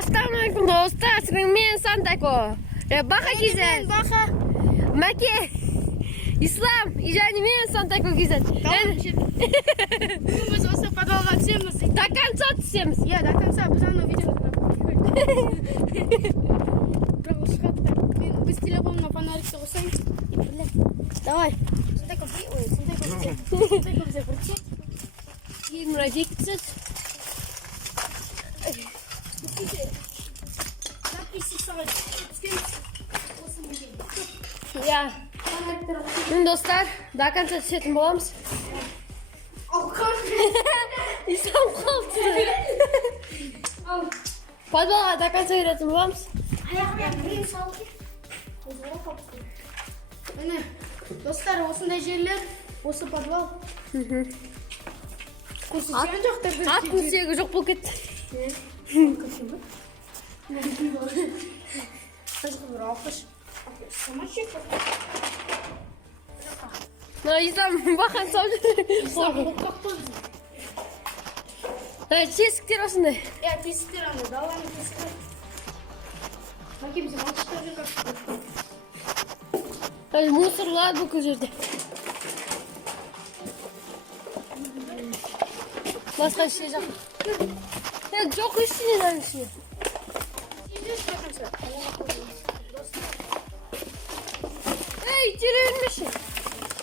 Assalamualaikum dostlar, men Santako. Baqa kizat. Baqa. Make. Islom, ijani men Santako kizat. Biz o'sha podvalga tushamiz. До конца tushamiz. Ya, до конца biz ana videoni biz telefonla фонарикni qo'ysangiz. Давай. Santako bize burchi. Yirmi jektsiz. Ya. Şimdi dostlar, daha konca tushатын bo'lamiz. İslam qalbsi. Podvalga до конца yurатын bo'lamiz. Mana do'stlar, o'shanday yerlar, o'sha podval. Kursiyan joqda bir. At kursiyagi yo'q bo'lib ketdi. No, İslam bakın savcı. Evet, teskikler aslında. Ya, teskikler anı, davamı teskikler. Bakayım bize maçlar yok. Evet, mısırlar bu kızırdı. Başka şey yok. Ya çok üstüne şey. Hey, çürümüşüm.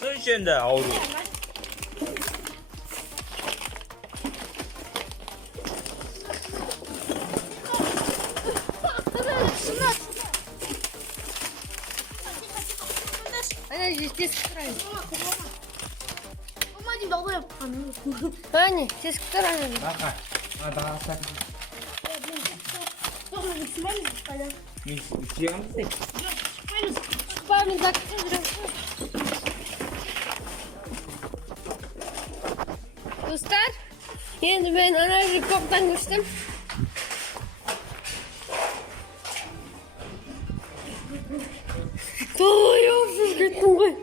Önşende avru. Ana teskikler aynı. Ama değil, davaya yapalım. Hani teskikler aynı. Baka. Ada apa? Sonra gitmemiz istedim. Uçuyor musun? Çıkmayız. Bari dakika. Dostlar, şimdi ben enerji koptan geçtim. Doyuyorsunuz gittim ben.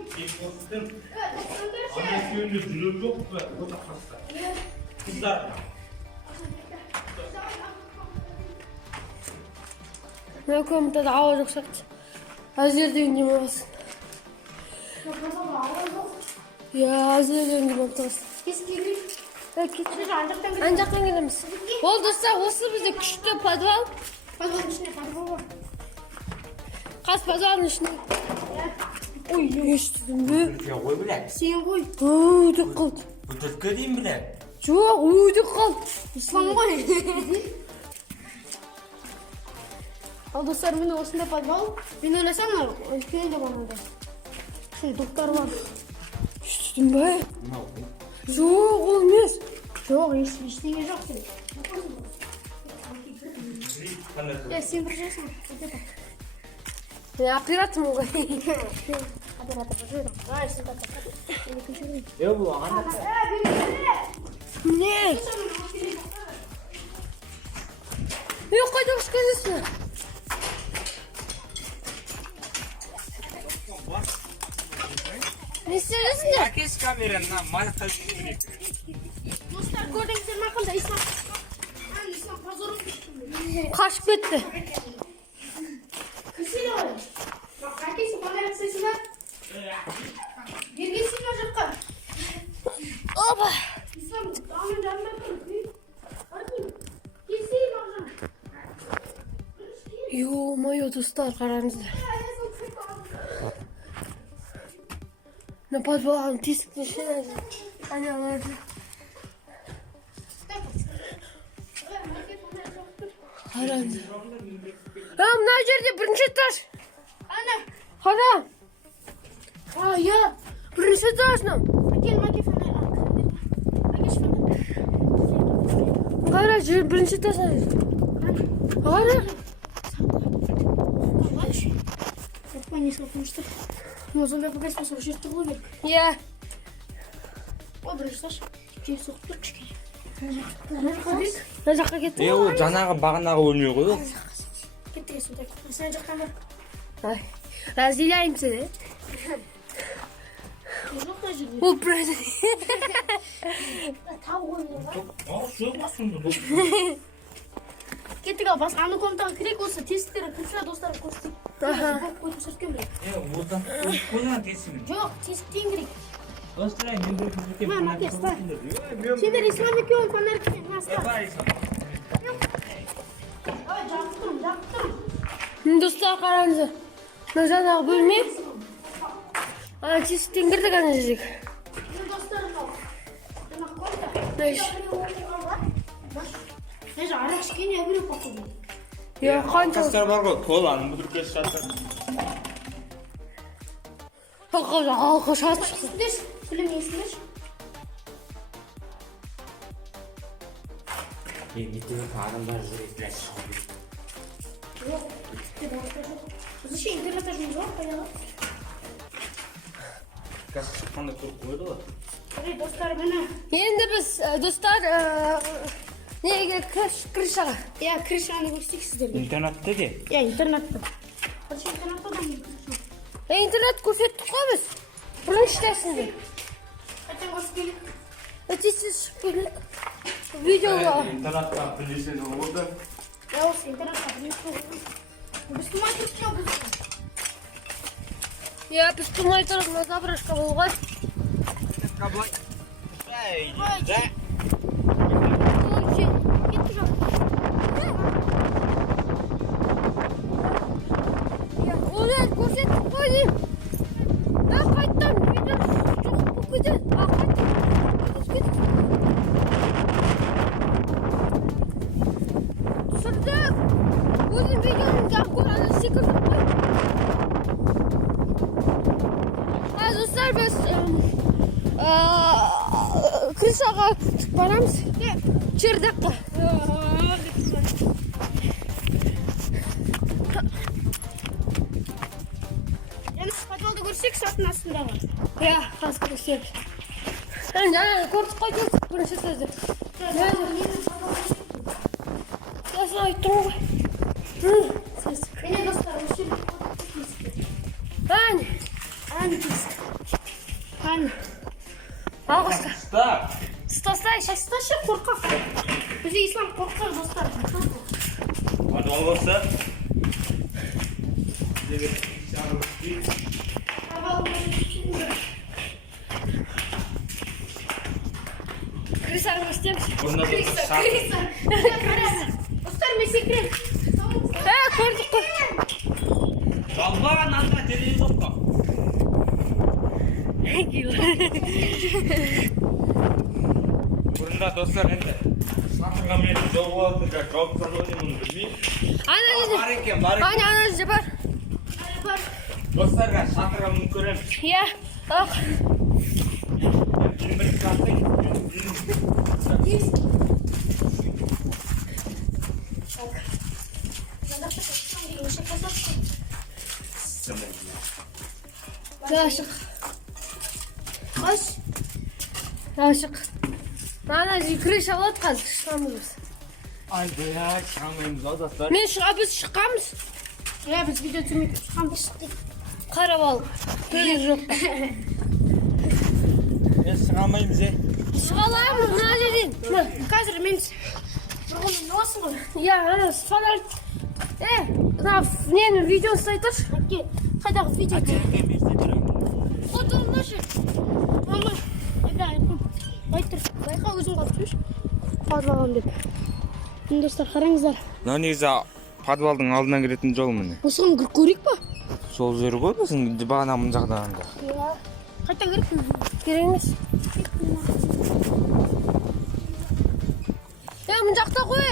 Anne köyünde gülüm yok mu? O da hasta. Kızlar. Ne komuta da ağırlık saktı. Hazır düğün olsun. Ya hazır düğün olsun. Keskilik. Peki. Biz ancaktan gidelim. Ancaktan gidemiz. Bol dostlar, olsa bizde küçük podval. Podvalın içine podval. Kas podvalın içine. Oy, üstüm be. Ya koy bile. Sen koy. Uyduk kaldı. Bu tırtkı değil mi bile? Çok uyduk kaldı. İslam koy. Al dostlar, beni olsun podval. Beni oynasana. Ülkeye de bana da. Şey, doktor var. Üstüm be. Ne oldu? Çok olmuyor. Yok, işliğine yok senin. Ya sen vuracaksın. Ya pirat mı? Hadi hadi. Hayır, sen de. Ya bu anne. Ne? Yok hadi hoş geldin. Ne istiyorsun ya? Herkes kamerandan marka çekiyor. Dostlar, gördüğünüz gibi bakın da İslam. Yani İslam pazarı tuttum. Kaşık bitti. Kısıyla var. Bak herkesin bana sesi var. Bir gitsin çocuklar. Oba. İslam, daha önce anlatmadım. Hadi. Gitsin hocam. Yo mayo dostlar karanızda. Ne podval tiskli şeyler. Hani anladı. Haram. Ram nerede birinci taş? Ana. Haram. Aa ya birinci taş ne? Gel falan. Garaj birinci taş. Haram. Ben yapmıştım. Mozolya paketini soruşturdu bu bir. Ya. O birisi şey soktu çıkıyor. Ne dakika gitti? Ya o жаңағы бағанағы өлмей қой. Gitti sudak. Sen çıkan bak. Ay. Razileyim seni. Yok da jüri. Bu prezent. Tav oynuyor. Aa, şu basın. Кеттік ал, бас аны комнатаға кірек осы тесттері кірсе достар көрсетейік. Қойып сұрткен бе? Одан қойған тесімен. Жоқ, тесттен керек. Достар, мен де күзбеке Ма, Макес, та. Сендер ислам екеуің фонарикпен, на, ста. Давай, жағып тұрмын. Достар, қараңыздар. Мына жаңағы бөлме. Ана тесіктен кірдік ана жерге. Достарым ал. Жаңа комната. Даже арақ ішкене әбірек бақылды. Я қанша... Қастар бар ғой, коланың бүдіркесі жатыр. Алқы шатып. Есіндеш, білім есіндеш. Мектебе адамдар жүрекler шығып. Жоқ, біз еще интернетте жұмыз жоқ, қайдағы. Қазір шыққанда көріп қойды ғой. Достар, мені. Енді біз, достар, неге крышаға? Я крышаны көрсетейік сіздерге. Интернатта де? Я интернатта. Короче, интернатта да не крыша. Интернет көрсеттік қой біз. Бірінші тәсінде. Қайтан көрсет келік. Өтесіз шығып келік. Видеоға. Интернатта білесен олды. Я осы интернатта білесен олды. Біз тумай тұрып жоқ біз. Я біз тумай тұрып забрашқа болған. Каблай. Да. Олар көрсеттік қой дейм. Қайттан видео жоқ болып кетеді. Қайттан түсірдік. Өзім видеоның жақ көреді секірдік қой. Достар, біз крышаға барамыз. Чердаққа. Подвалды көрсек сатын астындағы. Я, қазір көрсек. Жаңа көрдік қой келсік бірінші сөзді. Сосын айттың ғой. Мені достар, осы жерде Әне тесік. Әне. Алғысқа. Стап! Стасай. Шасташы қорқақ. Бізде ислам қорқақ достар. Hadi olmazsa. Крысаны көрсетеміз. Достар, мен секрет. Көрдік қой. Жалбаған анда телевизорға. Бұрында достар енді шақырған мені жол болады, жауап тұрғаны мұны білмеймін. Бар екен, бар екен. Ана жерде бар. Достарға шақырған мұны көреміз. Иә, ақ. Бір сағаттың Ашық. Қаш. Ашық. Ана жерде крыша болады қазір, шығамыз біз. Ай, бля, шығамаймыз ау достар. Мен біз шыққамыз. Я біз видео түсірмейді. Шыққамыз шықтық. Қарап ал. Төлі жоқ. Мен шығамаймыз, Шығаламыз мына жерден. Қазір мен тұрғымын боласың ғой. Иә, ана фонарь. Мына нені видеоны ұстай тұршы. Әке, қайдағы видео? Фотоны ше. Мама, Ибрахим, айтыр. Байқа өзің қалып жүрші. Подвалым деп. Міне достар, қараңыздар. Мынау негізі подвалдың алдынан кіретін жол міне. Осыған көрейік па? Сол жері ғой біздің бағана мына жағынан да. Қайта керек пе? Керек емес. Мына жақта қой.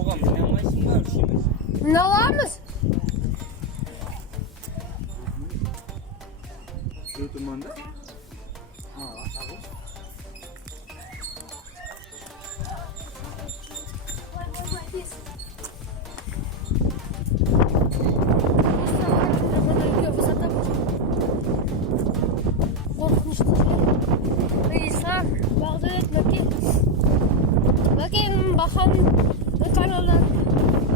Оған міне алмайсың ба, үшеміз? Міне аламыз. Өтіманда? Bakayım bakalım bu kanalda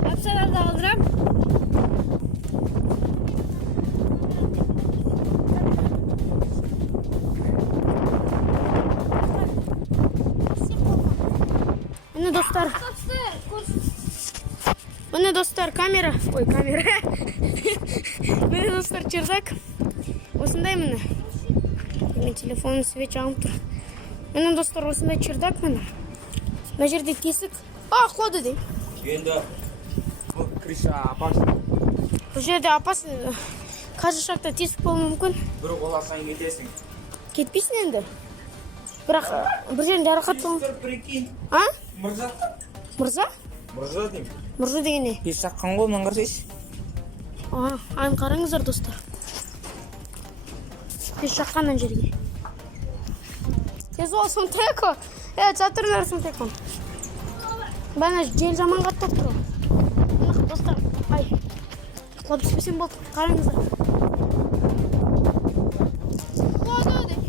hapsalarda alırım. Міне достар, камера. Ой, камера. Міне достар, чердак. Осындай міне. Мен телефонның свет жағып тұр. Міне достар, осындай чердак міне. Мына жерде тесік. Құлады дей. Енді бұл крыша опасно. Бұл жерде опасно. Қажы шақта тесік болуы мүмкін. Бір қоласаң кетесің. Кетпейсің енді. Бірақ бір жерінде жарақат болуы. Прикинь. А? Мырза. Мырза? Мырза деймін. Мырза деген не? Пеш жаққан ғой, мұнан қарсайшы. Айн қараңыздар достар. Пеш жаққан ан жерге. Тез болсын теко. Жатырдар сын теко. Бәні жел жаман қаттап тұр. Мына достар, ай. Құлап түспесем болды. Қараңыздар. Құлады деп.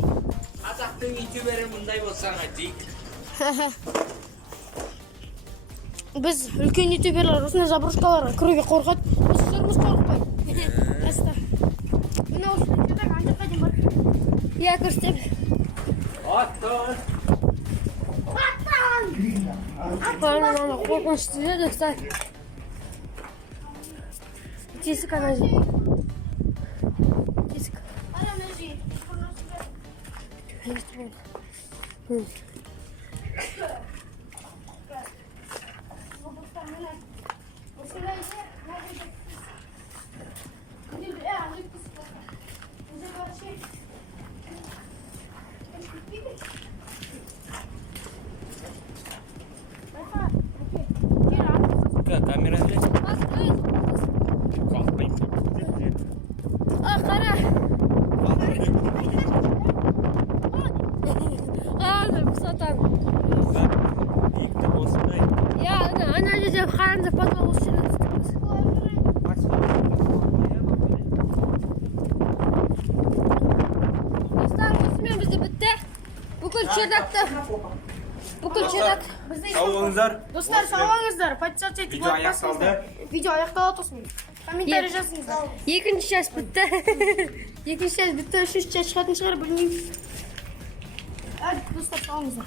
Қазақтың ютубері мұндай болсаңа дейік. Біз үлкен ютуберлер осындай заброшкаларға кіруге қорқады. Біз сұрмыз қорықпайды. Достар. Мына осы жердегі анжаққа дейін бар. Иә, көрсетем. Аттан. Ана қорқынышты жер достар. Тесік ана жер. Тесік. Камера іле. Қалқпайды. Қара. Сатан. Биікті осындай. Иә, ана жерде қараңыздар, подвал осы жерде түстіңіз. Достар, осымен бізде бітті. Бүкіл чердакты. Бүкіл чердак. Сау болыңыздар. Достар, сау болыңыздар. Подписаться етіп Видео аяқталды. Видео аяқталады осымен. Комментарий жазыңыздар. Екінші час бітті. Екінші час бітті, үшінші час шығатын шығар, білмеймін. Достар, сау болыңыздар.